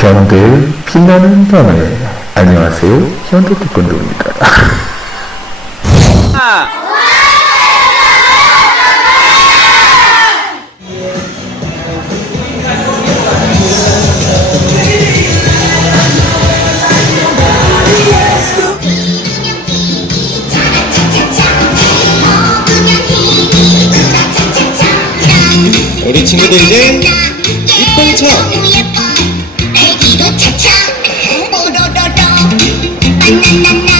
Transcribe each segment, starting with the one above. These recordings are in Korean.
현대의 빛나는 밤에 안녕하세요. 현대 태권도입니다. 우리 친구들 이제 이쁜 척 바나나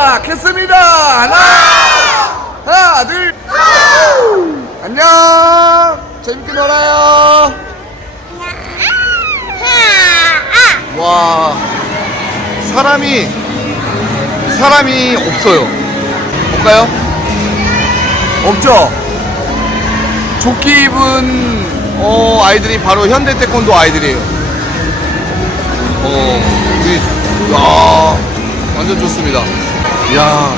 도착했습니다. 하나, 하나, 둘. 안녕. 재밌게 놀아요. 와, 사람이 사람이 없어요. 볼까요? 없죠. 조끼 입은 어, 아이들이 바로 현대 태권도 아이들이에요. 어, 우리, 야, 완전 좋습니다. 야,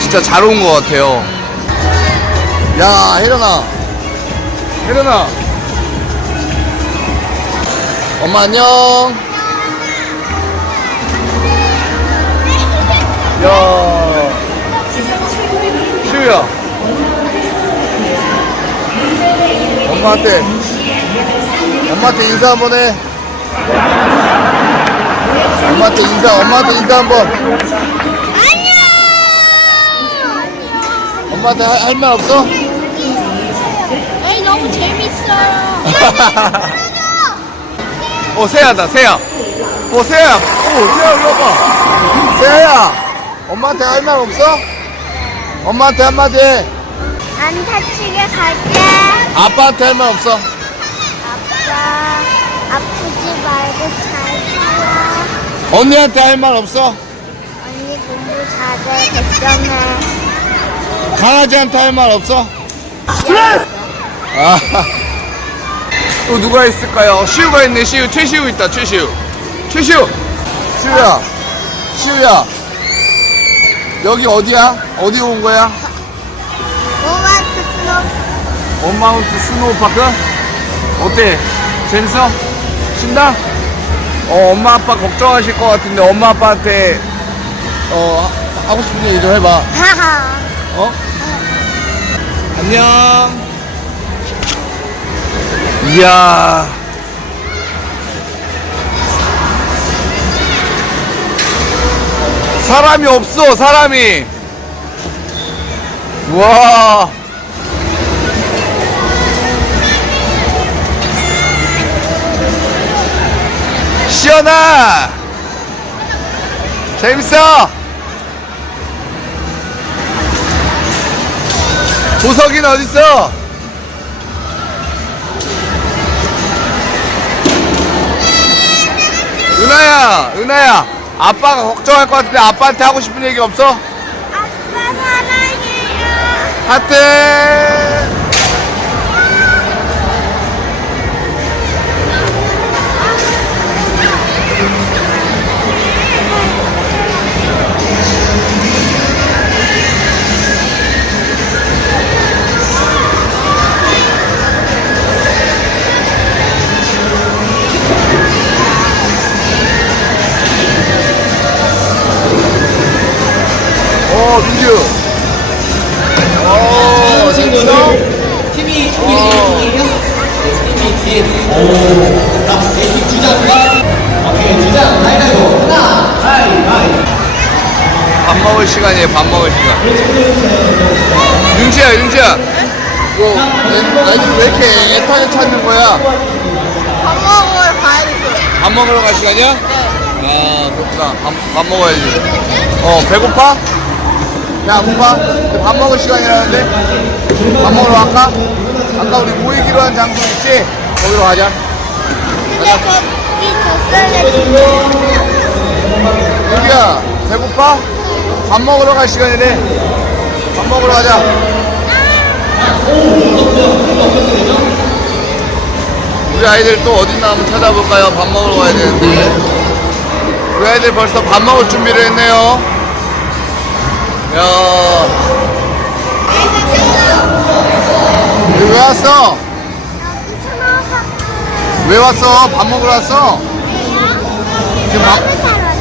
진짜 잘 온 것 같아요. 야, 혜련아. 혜련아. 엄마 안녕. 야. 시우야. 엄마한테 엄마한테 인사 한번 해. 엄마한테 인사, 엄마한테 인사 한번. 엄마한테 할 말 없어? 에이 너무 재밌어요 어, 세야다, 세야. 어, 세야. 오, 세야, 이리 와봐. 세야야. 엄마한테 할 말 없어? 엄마한테 한마디 해. 안 다치게 갈게 아빠한테 할 말 없어? 아빠 아프지 말고 잘 살아 언니한테 할 말 없어? 언니 공부 잘해 백점해 강아지한테 할 말 없어? 아. 또 누가 있을까요? 시우가 있네, 시우. 최시우 있다, 최시우. 최시우! 시우야. 시우야. 여기 어디야? 어디 온 거야? 오마트 스노 원마운트 스노우파크? 어때? 재밌어? 신나? 어, 엄마 아빠 걱정하실 것 같은데 엄마 아빠한테 어, 하- 하고 싶은 얘기 좀 해봐. 하하 어? 안녕. 이야. 사람이 없어, 사람이. 와. 시연아! 재밌어! 보석이는 어딨어? 은하야, 은하야. 아빠가 걱정할 것 같은데 아빠한테 하고 싶은 얘기 없어? 아빠 사랑해요 하트! 윤지야. 뭐, 애, 아니, 왜 이렇게 애타게 찾는 거야? 밥 먹으러 가야겠어요. 밥 먹으러 갈 시간이야? 아, 그렇구나. 밥, 밥 먹어야지. 어, 배고파? 배안 고파? 밥 먹을 시간이라는데? 밥 먹으러 할까? 아까 우리 모이기로 한 장소 있지? 거기로 가자. 근데 젖살래 여기야, 배고파? 밥 먹으러 갈 시간이래. 밥 먹으러 가자. 우리 아이들 또 어딨나 한번 찾아볼까요? 밥 먹으러 가야 되는데. 우리 아이들 벌써 밥 먹을 준비를 했네요. 야. 왜 왔어? 왜 왔어? 밥 먹으러 왔어? 지금 밥,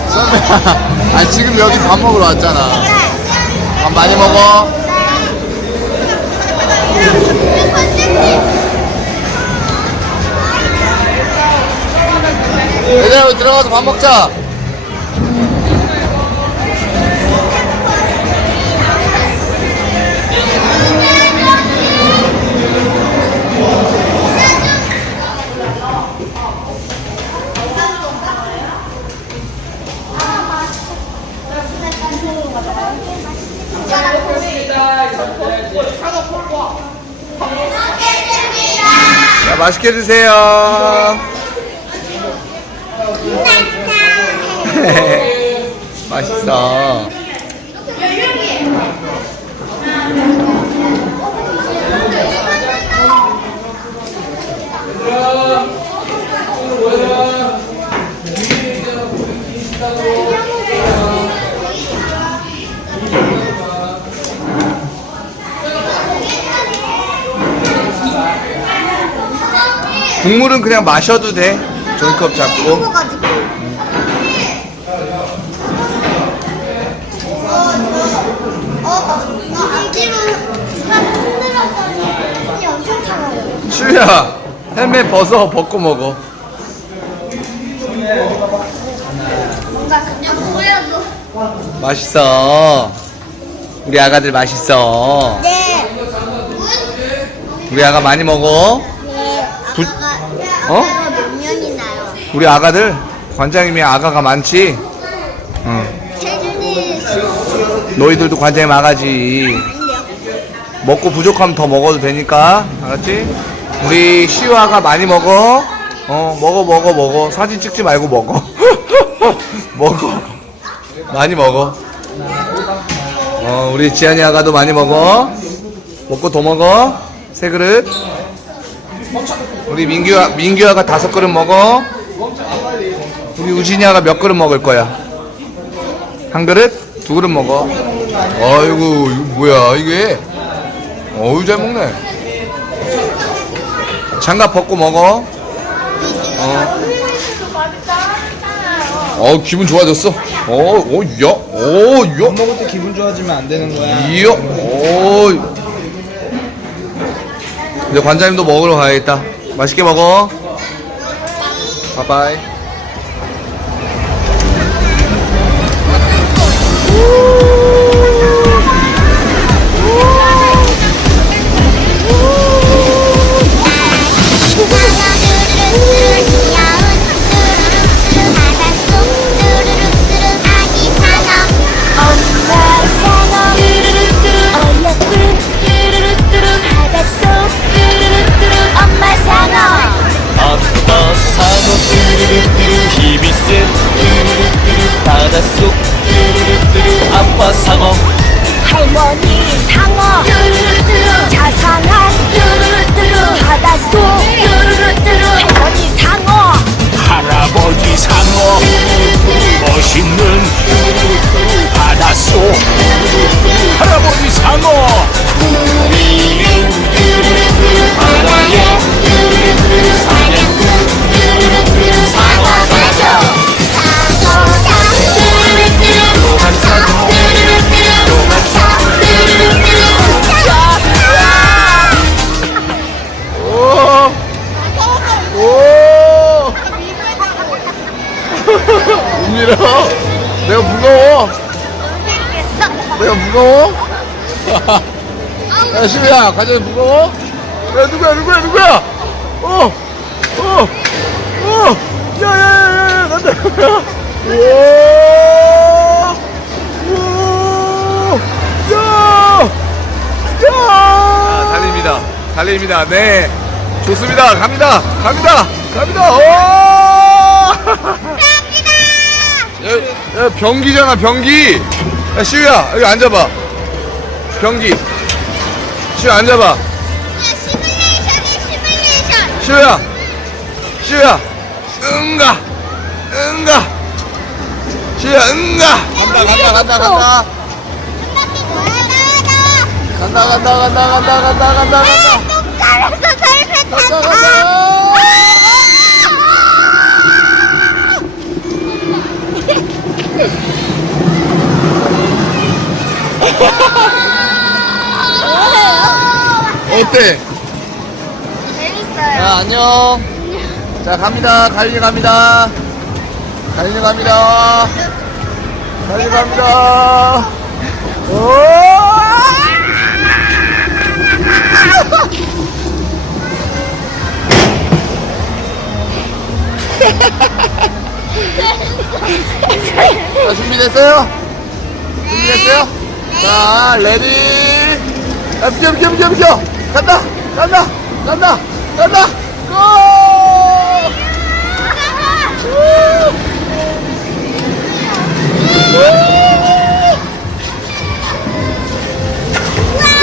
선배야. 아니, 지금 여기 밥 먹으러 왔잖아. 밥 많이 먹어. 얘들아, 들어가서 밥 먹자. 맛있게 드세요. 맛있어. 국물은 그냥 마셔도 돼. 종이컵 잡고. 가지고 어, 어, 앞뒤로 누가 흔들었더니 이 엄청 차가워요. 슈야, 헬멧 벗어 벗고 먹어. 뭔가 그냥 보여도. 맛있어. 우리 아가들 맛있어. 네. 우리 아가 많이 먹어. 어? 아빠가 몇 년이 나요? 우리 아가들 관장님이 아가가 많지. 응. 너희들도 관장님 아가지. 아닌데요? 먹고 부족하면 더 먹어도 되니까. 알았지? 우리 시우아가 많이 먹어. 어, 먹어, 먹어, 먹어. 사진 찍지 말고 먹어. 먹어. 많이 먹어. 어, 우리 지안이 아가도 많이 먹어. 먹고 더 먹어. 세 그릇. 우리 민규, 아- 민규 아가 다섯 그릇 먹어. 우리 우진이 아가 몇 그릇 먹을 거야? 한 그릇? 두 그릇 먹어. 아이고, 이거 뭐야, 이게. 어우, 잘 먹네. 장갑 벗고 먹어. 어. 어, 기분 좋아졌어. 어, 어, 야, 어, 야. 밥 먹을 때 기분 좋아지면 안 되는 거야. 이야, 오. 이제 관장님도 먹으러 가야겠다. 맛있게 먹어. 바이바이. 뚜루루뚜루 바닷속 아빠 상어. 할머니 상어. 자상한 바닷속. 할머니 상어. 할아버지 상어. 멋있는 바닷속. 할아버지 상어 무거워? 야, 시우야, 가자, 무거워? 야, 누구야, 누구야, 누구야? 어! 어! 어! 야, 야, 야, 야, 야, 간다, 야! 우와! 우와! 야! 야! 달립니다. 달립니다. 네. 좋습니다. 갑니다. 갑니다. 갑니다. 오! 야, 야, 변기잖아, 변기. 야, 시우야, 여기 앉아봐. 변기. 시우 앉아봐. 시우야, 시우야, 응가, 응가. 시우야, 응가. 간다, 간다, 간다, 간다. 간다, 간다, 간다, 간다, 간다, 간다, 간다. 잘했어 잘했어 간다, 어때? 재밌어요 자, 안녕. 자, 갑니다. 갈리 갑니다. 갈리 갑니다. 갈리 갑니다. 오! 자, 준비됐어요? 준비됐어요? 자, 레디. 야, 비켜, 비켜, 비켜, 비켜. 간다, 간다, 간다, 간다. 고!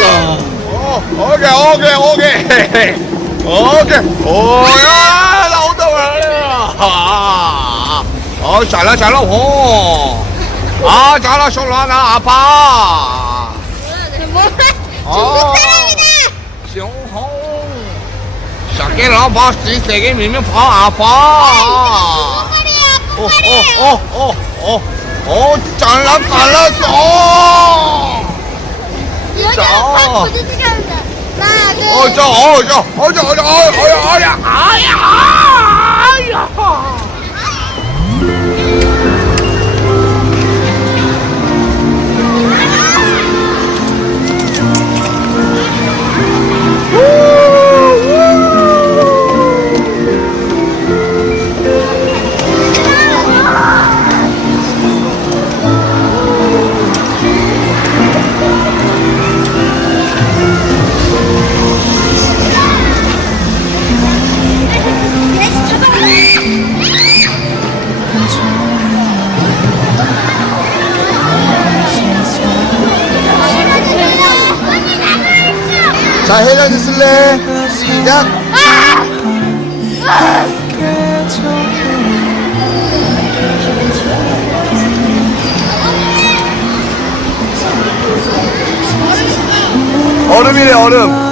어, 오케이, 오케이, 오케이. 오케이. 오야, 나온다, 말이야. 어, 잘라, 잘라, 호. 아 잘하셔라 나 아파 뭐야 중국 사람이다 숑홍 샤키라 바스티 세게 밀면 바 아파 어, 어, 어, 어, 어, 어, 잘라, 잘랐어! 여자 팍 부딪히게 한다 하나 둘 어, 저, 어, 저, 어, 저, 어, 저, 어, 야, 어, 야, 아, 야, 아, 야! Woo! 자, 해전이 쓸래? 시작. 얼음이래, 얼음.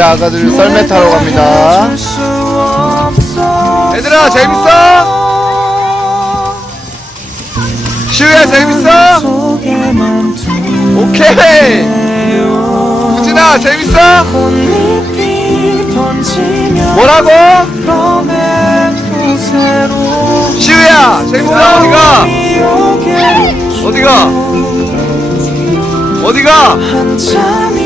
아가들 썰매 타러 갑니다. 얘들아 재밌어? 시우야 재밌어? 오케이. 우진아 재밌어? 뭐라고? 시우야 재밌어? 어디가? 어디가? 어디가?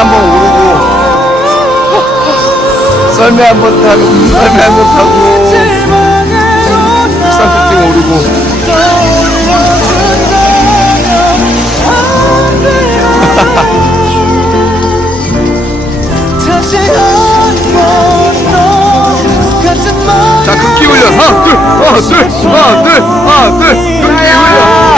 한번 오르고 썰매 한번 타고 썰매 한번 타고 산빌딩 오르고. 자 극기 훈련 하나 둘 하나 둘 하나 둘 하나 둘 극기 훈련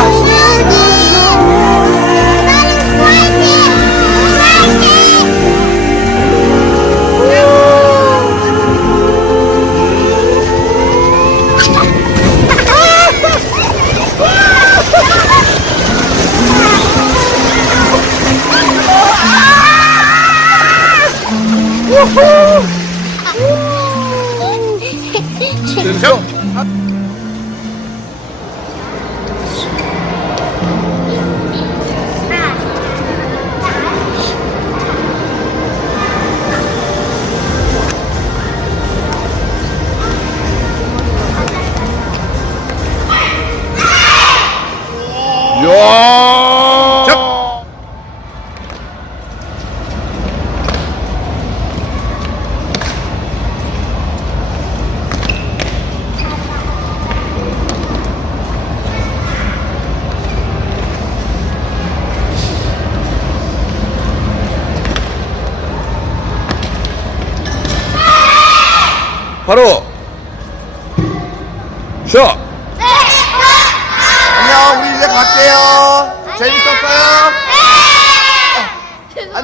야!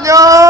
안